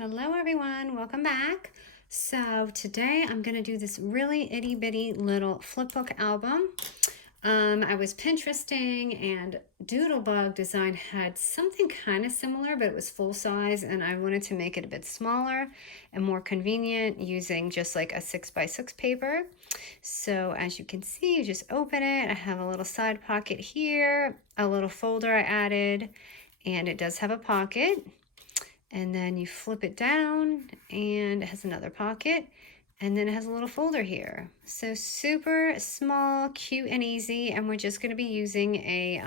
Hello everyone, welcome back. So today I'm going to do this really itty bitty little flipbook album. I was Pinteresting and Doodlebug Design had something kind of similar, but it was full size and I wanted to make it a bit smaller and more convenient using just like a 6x6 paper. So as you can see, you just open it. I have a little side pocket here, a little folder I added, and it does have a pocket. And then you flip it down and it has another pocket, and then it has a little folder here. So super small, cute and easy, and we're just going to be using a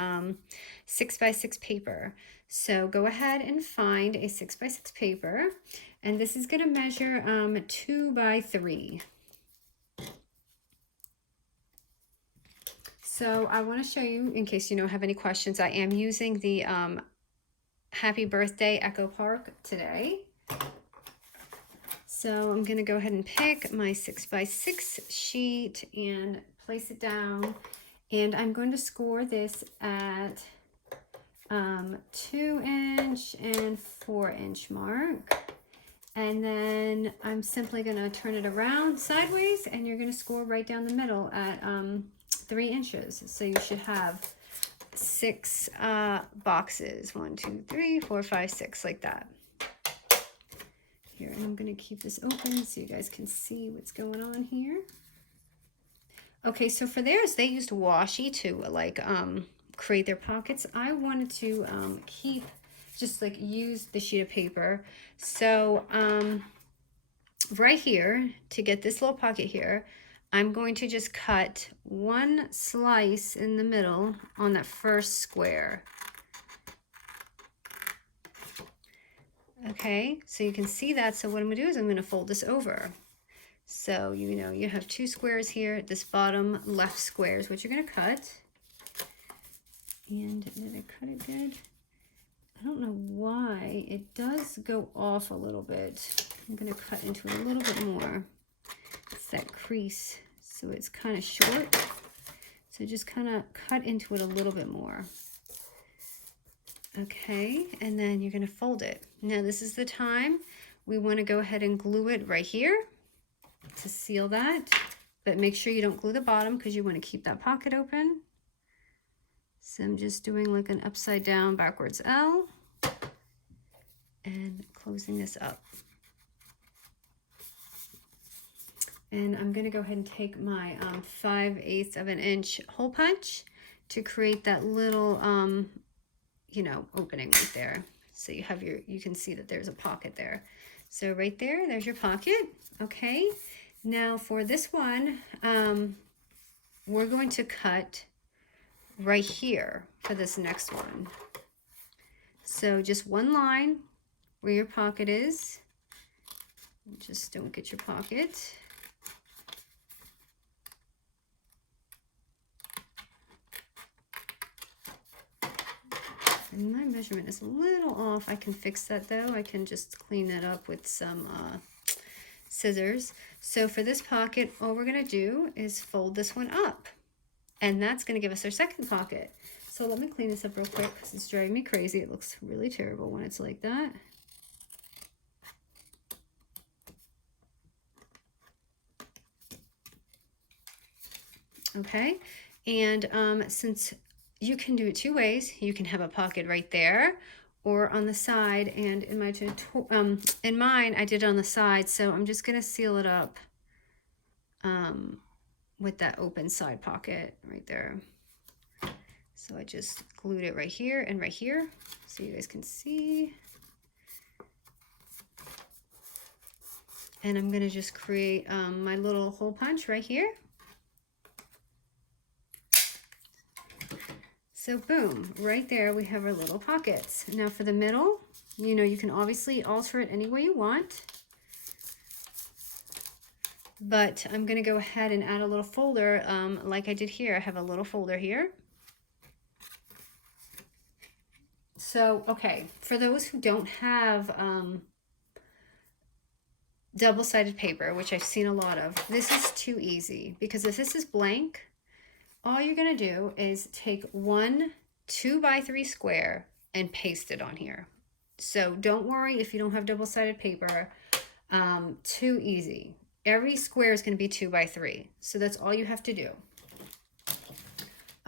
6x6 paper. So go ahead and find a 6x6 paper, and this is going to measure 2x3. So I want to show you, in case you don't have any questions, I am using the Happy Birthday Echo Park today. So I'm going to go ahead and pick my 6x6 sheet and place it down. And I'm going to score this at 2-inch and 4-inch mark. And then I'm simply going to turn it around sideways, and you're going to score right down the middle at 3 inches. So you should have 6 boxes. 1, 2, 3, 4, 5, 6, like that. Here, and I'm going to keep this open so you guys can see what's going on here. Okay, so for theirs, they used washi to like create their pockets. I wanted to keep, just like use the sheet of paper. So right here, to get this little pocket here, I'm going to just cut one slice in the middle on that first square. Okay, so you can see that. So what I'm gonna do is I'm gonna fold this over. So you know you have 2 squares here. This bottom left square is what you're gonna cut. And did I cut it good? I don't know why. It does go off a little bit. I'm gonna cut into it a little bit more. It's that crease, so it's kind of short. So just kind of cut into it a little bit more. Okay, and then you're going to fold it. Now this is the time we want to go ahead and glue it right here to seal that. But make sure you don't glue the bottom because you want to keep that pocket open. So I'm just doing like an upside down backwards L and closing this up. And I'm going to go ahead and take my 5/8 of an inch hole punch to create that little you know, opening right there. So you have you can see that there's a pocket there. So right there, there's your pocket. Okay, now for this one, we're going to cut right here for this next one. So just one line where your pocket is. Just don't get your pocket. And my measurement is a little off. I can fix that though. I can just clean that up with some scissors. So for this pocket, all we're gonna do is fold this one up. And that's gonna give us our second pocket. So let me clean this up real quick because it's driving me crazy. It looks really terrible when it's like that. Okay, and since you can do it 2 ways. You can have a pocket right there or on the side. And in mine, I did it on the side. So I'm just going to seal it up with that open side pocket right there. So I just glued it right here and right here so you guys can see. And I'm going to just create my little hole punch right here. So boom, right there we have our little pockets. Now for the middle, you know, you can obviously alter it any way you want. But I'm going to go ahead and add a little folder like I did here. I have a little folder here. So, okay, for those who don't have double-sided paper, which I've seen a lot of, this is too easy because if this is blank, all you're going to do is take one 2x3 square and paste it on here. So don't worry if you don't have double-sided paper. Too easy. Every square is going to be 2 by 3. So that's all you have to do.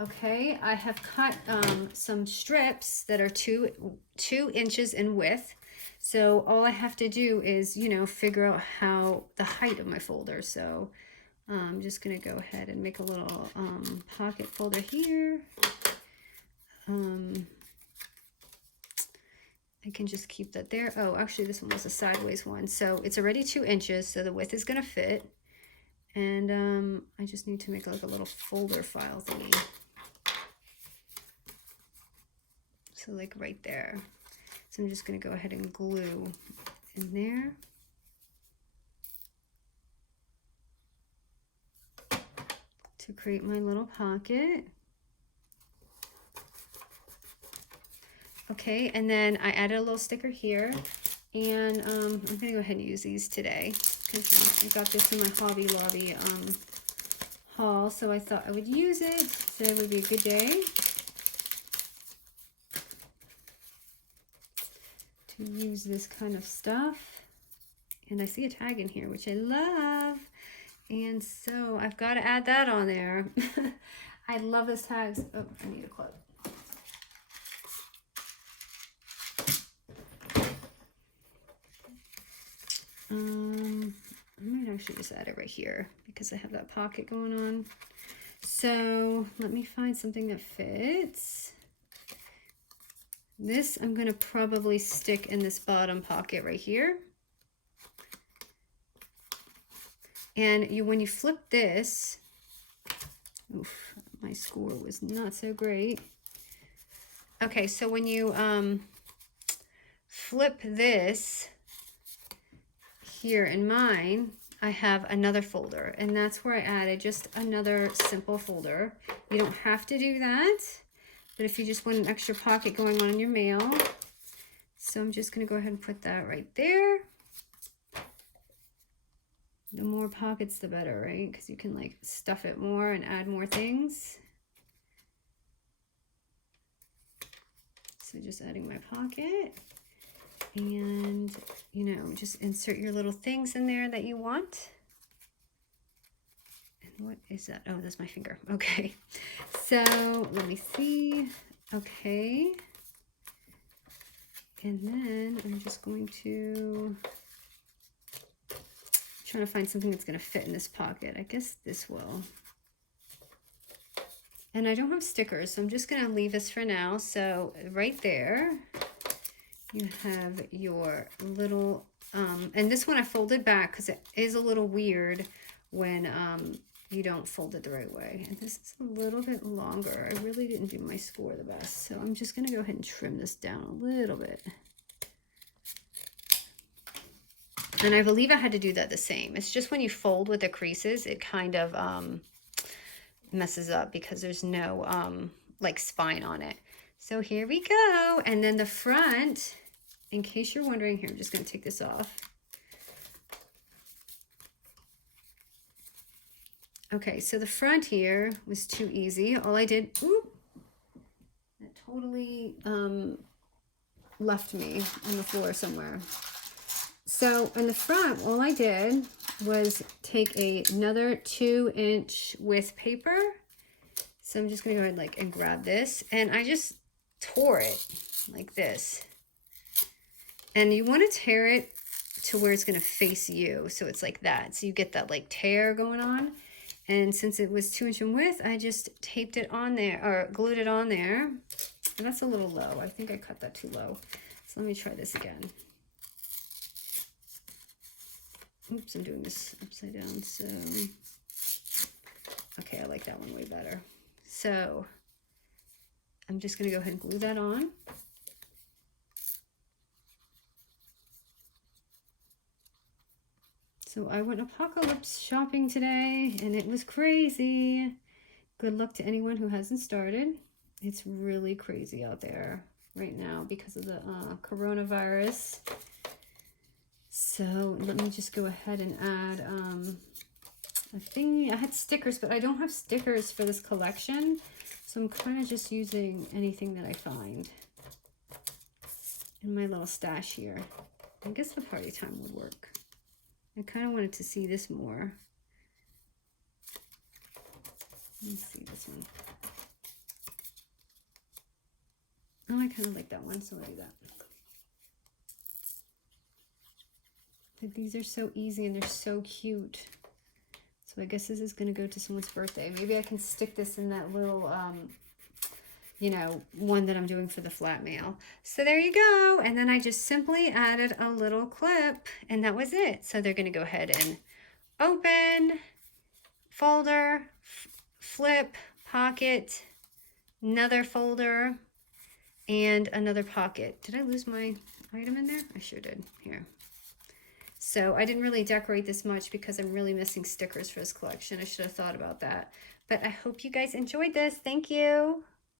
Okay, I have cut some strips that are two inches in width. So all I have to do is, you know, figure out how the height of my folder. So I'm just going to go ahead and make a little pocket folder here. I can just keep that there. Oh, actually this one was a sideways one. So it's already 2 inches, so the width is going to fit. And I just need to make like a little folder file thingy. So like right there. So I'm just going to go ahead and glue in there. To create my little pocket. Okay, and then I added a little sticker here. And I'm going to go ahead and use these today. Because I got this in my Hobby Lobby haul. So I thought I would use it. Today would be a good day to use this kind of stuff. And I see a tag in here, which I love. And so I've got to add that on there. I love those tags. Oh, I need a clip. I might actually just add it right here because I have that pocket going on. So let me find something that fits. This I'm going to probably stick in this bottom pocket right here. And when you flip this, oof, my score was not so great. Okay, so when you flip this here in mine, I have another folder, and that's where I added just another simple folder. You don't have to do that, but if you just want an extra pocket going on in your mail. So I'm just going to go ahead and put that right there. The more pockets, the better, right? Because you can like stuff it more and add more things. So just adding my pocket. And, you know, just insert your little things in there that you want. And what is that? Oh, that's my finger. Okay. So let me see. Okay. And then I'm just going to try to find something that's going to fit in this pocket. I guess this will. And I don't have stickers, so I'm just going to leave this for now. So right there, you have your little, and this one I folded back because it is a little weird when you don't fold it the right way. And this is a little bit longer. I really didn't do my score the best. So I'm just going to go ahead and trim this down a little bit. And I believe I had to do that the same. It's just when you fold with the creases, it kind of messes up because there's no like spine on it. So here we go. And then the front, in case you're wondering, here, I'm just going to take this off. Okay, so the front here was too easy. All I did, ooh, it totally left me on the floor somewhere. So in the front, all I did was take another 2-inch width paper. So I'm just going to go ahead and grab this, and I just tore it like this. And you want to tear it to where it's going to face you. So it's like that. So you get that like tear going on. And since it was 2 inch in width, I just taped it on there, or glued it on there. And that's a little low. I think I cut that too low. So let me try this again. Oops, I'm doing this upside down. So, okay, I like that one way better. So I'm just going to go ahead and glue that on. So I went apocalypse shopping today, and it was crazy. Good luck to anyone who hasn't started. It's really crazy out there right now because of the coronavirus. So let me just go ahead and add a thing. I had stickers, but I don't have stickers for this collection. So I'm kind of just using anything that I find. in my little stash here. I guess the party time would work. I kind of wanted to see this more. Let me see this one. Oh, I kind of like that one, so I'll do that. But these are so easy and they're so cute. So I guess this is going to go to someone's birthday. Maybe I can stick this in that little, you know, one that I'm doing for the flat mail. So there you go. And then I just simply added a little clip and that was it. So they're going to go ahead and open, folder, flip, pocket, another folder, and another pocket. Did I lose my item in there? I sure did. Here. So I didn't really decorate this much because I'm really missing stickers for this collection. I should have thought about that. But I hope you guys enjoyed this. Thank you.